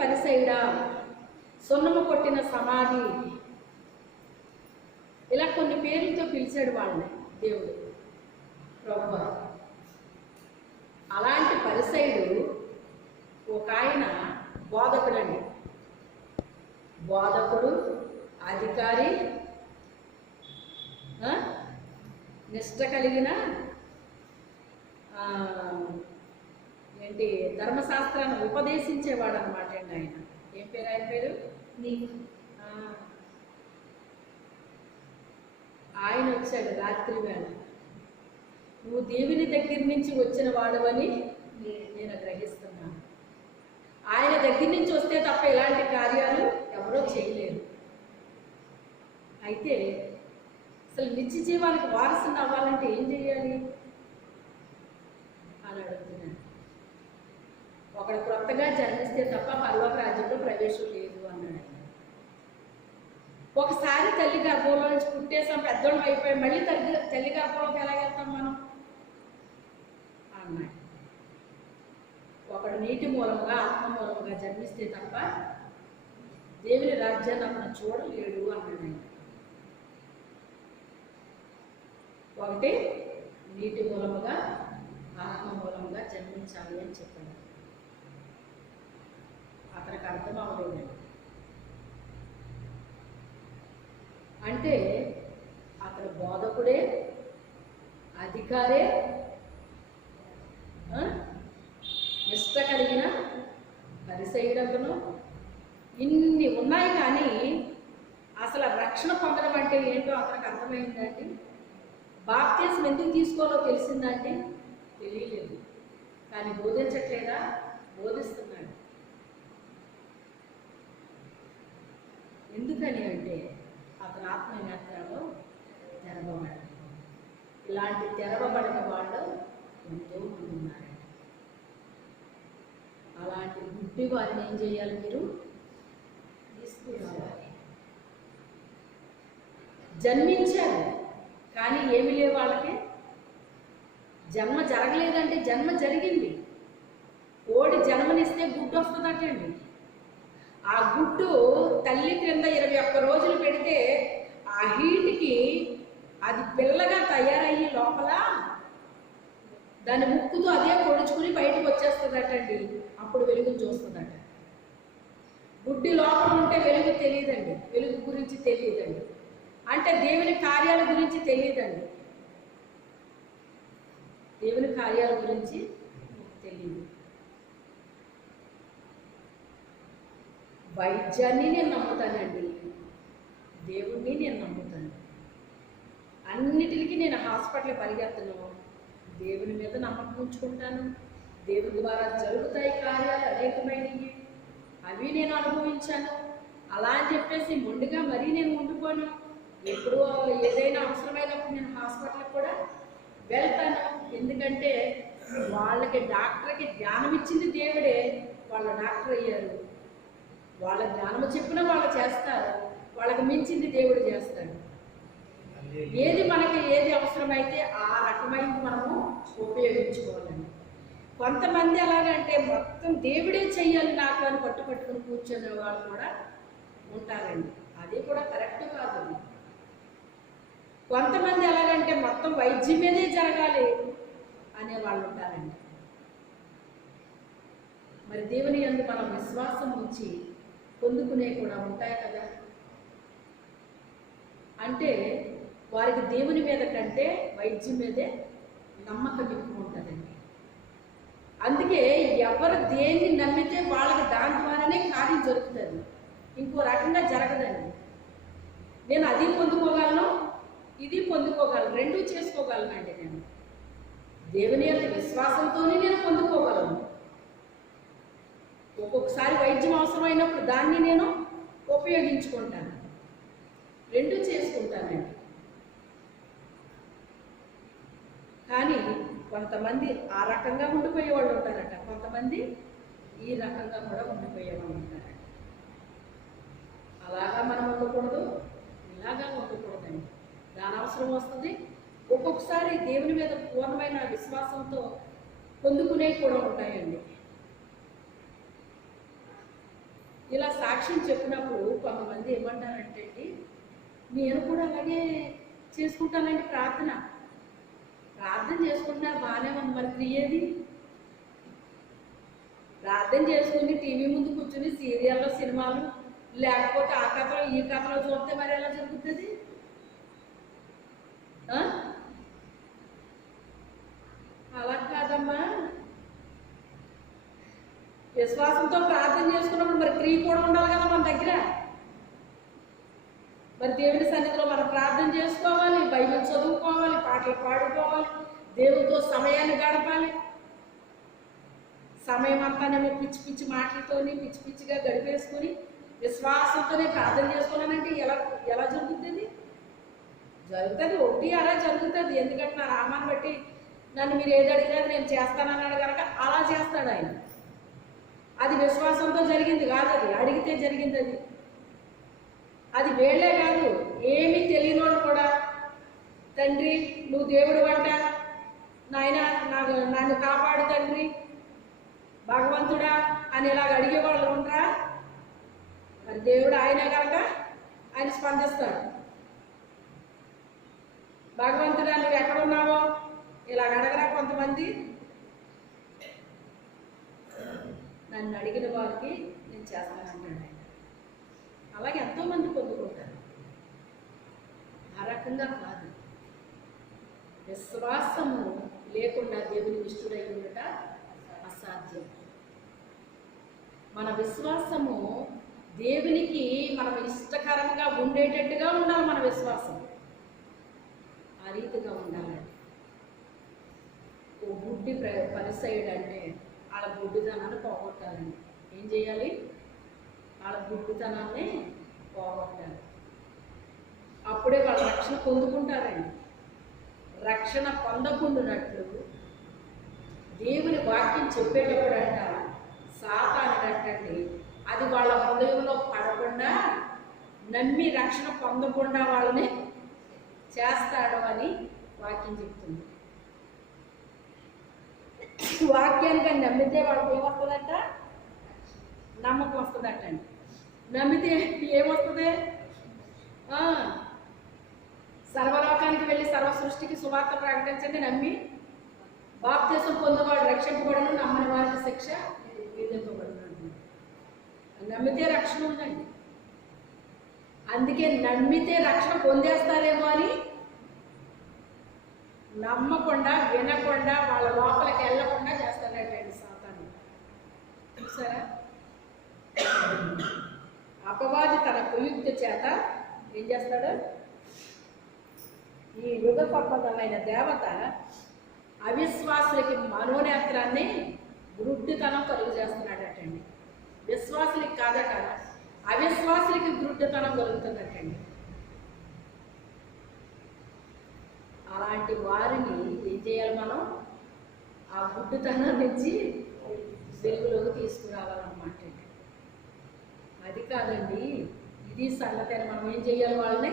పరిసైడా సున్నము కొట్టిన సమాధి. ఇలా కొన్ని పేర్లతో పిలిచాడు వాళ్ళని దేవుడు. ప్రభు అలాంటి పరిసైడు ఒక ఆయన బోధకుడండి. బోధకుడు అధికారి నిష్ట కలిగిన ఏంటి ధర్మశాస్త్రాన్ని ఉపదేశించేవాడు అనమాట అండి ఆయన. ఏం పేరు ఆయన పేరు? ఆయన వచ్చాడు రాత్రి వేళ. నువ్వు దేవుని దగ్గర నుంచి వచ్చిన వాడవని నేను గ్రహిస్తున్నాను. ఆయన దగ్గర నుంచి వస్తే తప్ప ఇలాంటి కార్యాలు ఎవరో చేయలేరు. అయితే అసలు నిత్య జీవానికి వారసుని అవ్వాలంటే ఏం చేయాలి? అని అడుగుతున్నాను. ఒకడు క్రొత్తగా జన్మిస్తే తప్ప పర్లోక రాజ్యంలో ప్రవేశం లేదు అన్నాడు. ఆయన. ఒకసారి తల్లి గర్భంలో నుంచి పుట్టేసాం పెద్దోళ్ళు అయిపోయి మళ్ళీ తల్లి తల్లి గర్భంలోకి ఎలా వెళ్తాం మనం? అన్నాడు. ఒకడు నీటి మూలముగా ఆత్మ మూలముగా జన్మిస్తే తప్ప దేవుని రాజ్యాన్ని అతను చూడలేడు అన్నాడు ఆయన. ఒకటి నీటి మూలముగా ఆత్మ మూలముగా జన్మించాలి అని చెప్పాడు. నాకు అర్థం అవ్వలేదండి అంటే అతను బోధకుడే అధికారే నిష్ట కలిగిన పరిశైలకును. ఇన్ని ఉన్నాయి కానీ అసలు రక్షణ పొందడం అంటే ఏంటో అతనికి అర్థమైందండి? బాప్తీసం ఎందుకు తీసుకోవాలో తెలిసిందండి తెలియలేదు. కానీ బోధించట్లేదా? బోధిస్తున్నాడు ఎందుకని అంటే అతని ఆత్మనేత్రాలు తెరవబడాలి అలాంటి తెరవబడిన వాళ్ళు ఎంతో మంది ఉన్నారండి. అలాంటి గుడ్డి వారిని ఏం చేయాలి మీరు? తీసుకురావాలి. జన్మించారు కానీ ఏమి లేవు వాళ్ళకి. జన్మ జరగలేదంటే జన్మ జరిగింది. కోడి జన్మనిస్తే గుడ్డు వస్తుందటండి. ఆ గుడ్డు తల్లి క్రింద ఇరవై ఒక్క రోజులు పెడితే ఆ హీట్కి అది పిల్లగా తయారయ్యి లోపల దాని ముక్కుతో అదే పొడుచుకుని బయటకు వచ్చేస్తుందటండి. అప్పుడు వెలుగును చూస్తుందట. గుడ్డి లోపల ఉంటే వెలుగు తెలియదండి. వెలుగు గురించి తెలియదండి. అంటే దేవుని కార్యాల గురించి తెలియదండి. దేవుని కార్యాల గురించి తెలియదు. వైద్యాన్ని నేను నమ్ముతానండి. దేవుణ్ణి నేను నమ్ముతాను. అన్నిటికీ నేను హాస్పిటల్ పరిగెత్తను. దేవుని మీద నమ్మకం ఉంచుకుంటాను. దేవుని ద్వారా జరుగుతాయి కార్యాలు అనేకమైనవి. అవి నేను అనుభవించాను. అలా అని చెప్పేసి మొండిగా మరీ నేను ఉండిపోను. ఎప్పుడు ఏదైనా అవసరమైనప్పుడు నేను హాస్పిటల్కి కూడా వెళ్తాను. ఎందుకంటే వాళ్ళకి డాక్టర్కి జ్ఞానం ఇచ్చింది దేవుడే. వాళ్ళ డాక్టర్ అయ్యారు. వాళ్ళ జ్ఞానం చెప్పిన వాళ్ళు చేస్తారు. వాళ్ళకి మించింది దేవుడు చేస్తాడు. ఏది మనకి ఏది అవసరమైతే ఆ రకమైనది మనము ఉపయోగించుకోవాలండి. కొంతమంది ఎలాగంటే మొత్తం దేవుడే చెయ్యాలి నాకు అని పట్టు పట్టుకుని కూర్చునే వాళ్ళు కూడా ఉంటారండి. అది కూడా కరెక్ట్ కాదు. కొంతమంది ఎలాగంటే మొత్తం వైద్యం మీదే జరగాలి అనే వాళ్ళు ఉంటారండి. మరి దేవుని అందు మనం విశ్వాసం ఉంచి పొందుకునే కూడా ఉంటాయి కదా. అంటే వారికి దేవుని మీద కంటే వైద్యం మీదే నమ్మకం ఎక్కువ ఉంటుందండి. అందుకే ఎవరు దేన్ని నమ్మితే వాళ్ళకి దాని ద్వారానే కార్యం జరుగుతుంది. ఇంకో రకంగా జరగదండి. నేను అది పొందుకోగలను ఇది పొందుకోగలను రెండూ చేసుకోగలనండి నేను. దేవుని యొక్క విశ్వాసంతోనే నేను పొందుకోగలను. ఒక్కొక్కసారి వైద్యం అవసరమైనప్పుడు దాన్ని నేను ఉపయోగించుకుంటాను. రెండు చేసుకుంటానండి. కానీ కొంతమంది ఆ రకంగా ఉండిపోయే వాళ్ళు ఉంటారట. కొంతమంది ఈ రకంగా కూడా ఉండిపోయే వాళ్ళు ఉంటారట. అలాగా మనం ఉండకూడదు ఇలాగా ఉండకూడదండి. దాని అవసరం వస్తుంది. ఒక్కొక్కసారి దేవుని మీద పూర్ణమైన విశ్వాసంతో పొందుకునే కూడా ఉంటాయండి. ఇలా సాక్ష్యం చెప్పినప్పుడు కొంతమంది ఏమంటారంటే అండి, నేను కూడా అలాగే చేసుకుంటానండి ప్రార్థన. ప్రార్థన చేసుకుంటున్నారు బాగానే ఉంది మరి క్రియేది ప్రార్థన చేసుకుని టీవీ ముందు కూర్చుని సీరియల్లో సినిమాలు లేకపోతే ఆ కథలో ఈ కథలో చూస్తే మరి ఎలా జరుగుతుంది? ఆ? అలా కాదమ్మా. విశ్వాసంతో ప్రార్థన చేసుకున్నప్పుడు మరి క్రియ కూడా ఉండాలి కదా మన దగ్గర? మరి దేవుని సన్నిధిలో మనం ప్రార్థన చేసుకోవాలి బైబిల్ చదువుకోవాలి పాటలు పాడుకోవాలి దేవునితో సమయాన్ని గడపాలి. సమయం అంతానేమో పిచ్చి పిచ్చి మాటలతోని పిచ్చి పిచ్చిగా గడిపేసుకుని విశ్వాసంతోనే ప్రార్థన చేసుకోవాలంటే ఎలా ఎలా జరుగుతుంది? జరుగుతుంది ఒకటి అలా జరుగుతుంది. ఎందుకంటే నా రామాన్ని బట్టి నన్ను మీరు ఏది అడిగినా నేను చేస్తానన్నాడు కనుక అలా చేస్తాడు ఆయన. అది విశ్వాసంతో జరిగింది కాదు అది. అడిగితే జరిగింది అది. అది వేళ్ళే కాదు ఏమీ తెలియనోడు కూడా. తండ్రి నువ్వు దేవుడు అంట. నాయన నాకు నన్ను కాపాడు తండ్రి. భగవంతుడా అని ఇలాగ అడిగే వాళ్ళు ఉండరా మరి దేవుడు ఆయనే కనుక? ఆయన స్పందిస్తాడు. భగవంతుడా నువ్వు ఎక్కడున్నావో ఇలాగ అడగరా కొంతమంది? నన్ను అడిగిన వారికి నేను చేస్తానంటాడు అలాగే ఎంతోమంది పొందుకుంటారు. ఆ రకంగా కాదు. విశ్వాసము లేకుండా దేవుని ఇష్టడై ఉండట అసాధ్యం. మన విశ్వాసము దేవునికి మనం ఇష్టకరంగా ఉండేటట్టుగా ఉండాలి మన విశ్వాసం. ఆ రీతిగా ఉండాలండి. ఓ గుడ్డి ప్ర పరిసైడ్ అంటే వాళ్ళ గుడ్డిదనాన్ని పోగొట్టాలండి. ఏం చేయాలి? వాళ్ళ గుడ్డితనాన్ని పోగొట్టాలి అప్పుడే వాళ్ళు రక్షణ పొందుకుంటారండి. రక్షణ పొందకుండానట్లు దేవుని వాక్యం చెప్పేటప్పుడు అంట సాతానికంటండి అది వాళ్ళ హృదయంలో పడకుండా నమ్మి రక్షణ పొందకుండా వాళ్ళని చేస్తాడు అని వాక్యం చెప్తుంది. వాక్యానికి నమ్మితే వాళ్ళకి ఏమొస్తుందంట? నమ్మకం వస్తుందట అండి నమ్మితే ఏమొస్తుంది? సర్వలోకానికి వెళ్ళి సర్వ సృష్టికి సువార్త ప్రకటించండి నమ్మి బాప్తీసం పొందేవాడు రక్షింపబడను నమ్మని వారికి శిక్ష విధింపబడును నమ్మితే రక్షణ ఉందండి. అందుకే నమ్మితే రక్షణ పొందేస్తారేమో అని నమ్మకుండా వినకుండా వాళ్ళ లోపలికి వెళ్ళకుండా చేస్తాడటండి సాతాను. చూసారా? అపవాది తన కుయుక్తి చేత ఏం చేస్తాడు? ఈ యుగ సంబంధమైన దేవత అవిశ్వాసులకి మనోనేత్రాన్ని వృద్ధితనం కలుగు చేస్తున్నాడటండి విశ్వాసులకి కాదట అవిశ్వాసులకి వృద్ధితనం కలుగుతుందటండి. అలాంటి వారిని ఏం చేయాలి మనం? ఆ గుడ్డుతనం నుంచి వెలుగులోకి తీసుకురావాలన్నమాట. అది కాదండి. ఇది సంగతి మనం ఏం చేయాలి వాళ్ళని?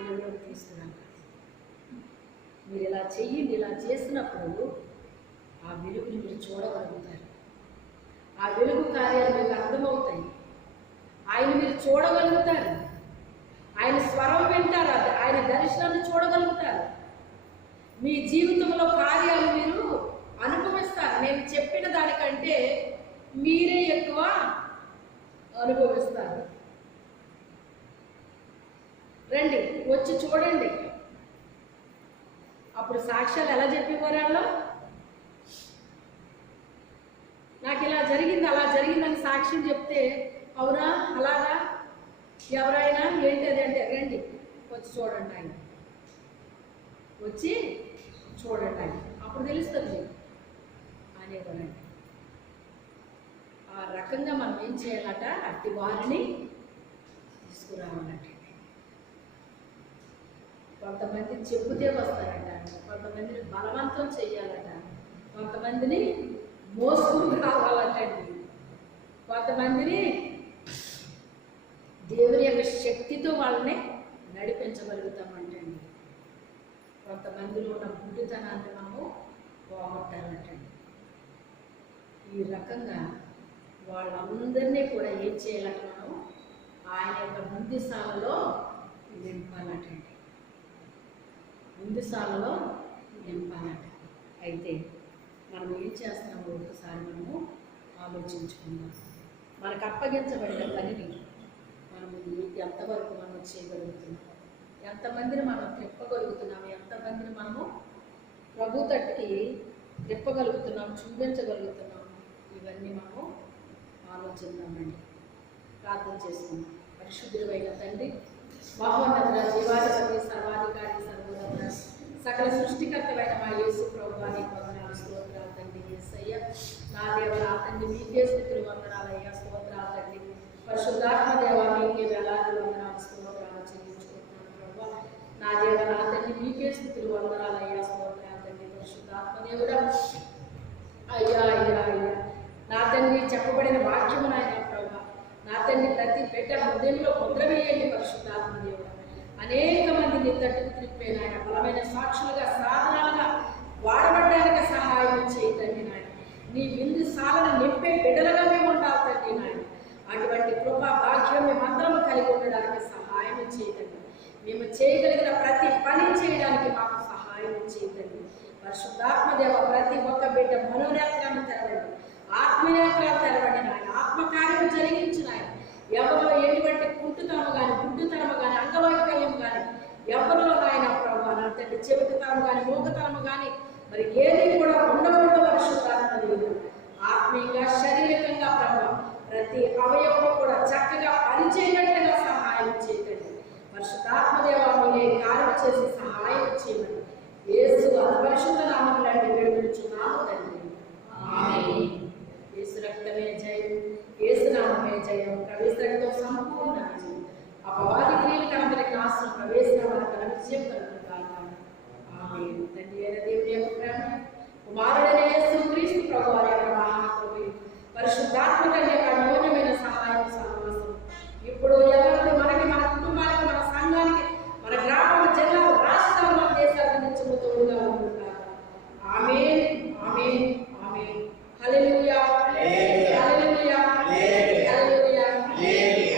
వెలుగులోకి మీరు ఇలా చెయ్యండి ఇలా చేసినప్పుడు ఆ వెలుగుని మీరు చూడగలుగుతారు. ఆ వెలుగు కార్యాలు మీకు అర్థమవుతాయి. ఆయన మీరు చూడగలుగుతారు. ఆయన స్వరం వింటారు. అది ఆయన దర్శనాన్ని చూడగలుగుతారు. మీ జీవితంలో కార్యాలు మీరు అనుభవిస్తారు. నేను చెప్పిన దానికంటే మీరే ఎక్కువ అనుభవిస్తారు. రండి వచ్చి చూడండి. అప్పుడు సాక్ష్యాలు ఎలా చెప్పేవారు వాళ్ళు నాకు ఇలా జరిగింది అలా జరిగిందని సాక్ష్యం చెప్తే అవునా అలాగా? ఎవరైనా ఏంటి అది అంటే రండి వచ్చి చూడండి ఆయన. వచ్చి చూడండి ఆయన. అప్పుడు తెలుస్తుంది. అనేవారండి ఆ రకంగా మనం ఏం చేయాలట? అట్టి వారిని తీసుకురావాలట. కొంతమంది చెబుతే వస్తారట. కొంతమందిని బలవంతం చేయాలట. కొంతమందిని మోసుకుని రావాలటండి కొంతమందిని దేవుని యొక్క శక్తితో వాళ్ళని నడిపించగలుగుతామంటండి కొంతమందిలో ఉన్న గుడ్డితనాన్ని మనము పోగొట్టాలంటండి ఈ రకంగా వాళ్ళందరినీ కూడా ఏం చేయాలంటున్నాను ఆయన యొక్క ముందుసాలలో నింపాలటండి ముందుసాలలో నింపాలట. అయితే మనం ఏం చేస్తున్నామో ఒకసారి మనము ఆలోచించుకుందాం. మనకు అప్పగించబడిన పనిని మనం ఎంతవరకు మనం చేయగలుగుతున్నాం? ఎంతమందిని మనం తిప్పగలుగుతున్నాము ఎంతమందిని మనము ప్రభు తట్టుకి తిప్పగలుగుతున్నాం? చూపించగలుగుతున్నాం? ఇవన్నీ మనము ఆలోచనలో ఉండండి ప్రార్థన చేసుకుందాం. పరిశుద్ధుడైన తండ్రి మహోన్నత జీవాధిపతి సర్వాధికారి సర్వోన్నత సకల సృష్టికర్తమైన మా యేసు ప్రభు వందనాలు స్తోత్రాలు తండ్రి యేసయ్య నా దేవ తండ్రి మీకే స్థుతులు వందనాలు అయ్యా స్తోత్రాలు తండ్రి. పరిశుద్ధాత్మ దేవ మీకే వేలాది వందనాలు స్తోత్రాలు చెల్లించుకుంటున్నాను ప్రభు నా దేవ తండ్రి మీకే స్థుతులు వందనాలు అయ్యా స్తోత్రాలు తండ్రి పరిశుద్ధాత్మ దేవుడ. అయ్యా నా తండ్రి చెప్పబడిన వాక్యము నాయన ప్రభా నా తండ్రి ప్రతి బిడ్డ హృదయంలో ముద్ర వేయండి పరిశుద్ధాత్మ దేవుడు. అనేక మంది నీ తట్టుకు త్రిప్పే నాయన బలమైన సాక్షులుగా సాధనాలుగా వాడబడ్డానికి సహాయం చేయతండి నాయన. నీ విందు సాలను నింపే బిడ్డలుగా మేము ఉండాలి తండ్రి నాయన. అటువంటి కృపా భాగ్యం మేమందరం కలిగి ఉండడానికి సహాయం చేయతండి మేము చేయగలిగిన ప్రతి పని చేయడానికి మాకు సహాయం చేయతండి పరిశుద్ధాత్మ దేవ ప్రతి ఒక్క బిడ్డ మనోనేత్రాన్ని తెరవండి. ఆత్మనేత్రాలు తెరవండి నాయన. ఆత్మకార్యం జరిగించిన ఆయన ఎవరిలో ఎటువంటి కుంటుతనము కానీ గుడ్డుతనము కానీ అంగవైకల్యం కానీ ఎవరిలో నాయన ప్రభావ నా తండ్రి చెవిటితనము కానీ మూగతనము కానీ మరి ఏది కూడా ఉండకూడదు పరిశుద్ధాత్మ ఆత్మీయంగా శారీరకంగా ప్రభావ ప్రతి అవయవం కూడా చక్కగా పనిచేయనట్టుగా సహాయం చేయకండి. పరిశుద్ధాత్మదేవ కార్యం చేసి సహాయం చేయమని. ఏసు అతి పరిశుద్ధ నామములు అంటే వేడుకుంటున్నాము తండ్రి. ఆమె యేసు రక్తమే జయం. ఏసునామే జయం. ప్రవేశంతో సంపూర్ణ విజయం అపవాది క్రియలు కనబడికి నాశనం ప్రవేశం వరకు విజయం కలుగుతాను ఆమె తండ్రి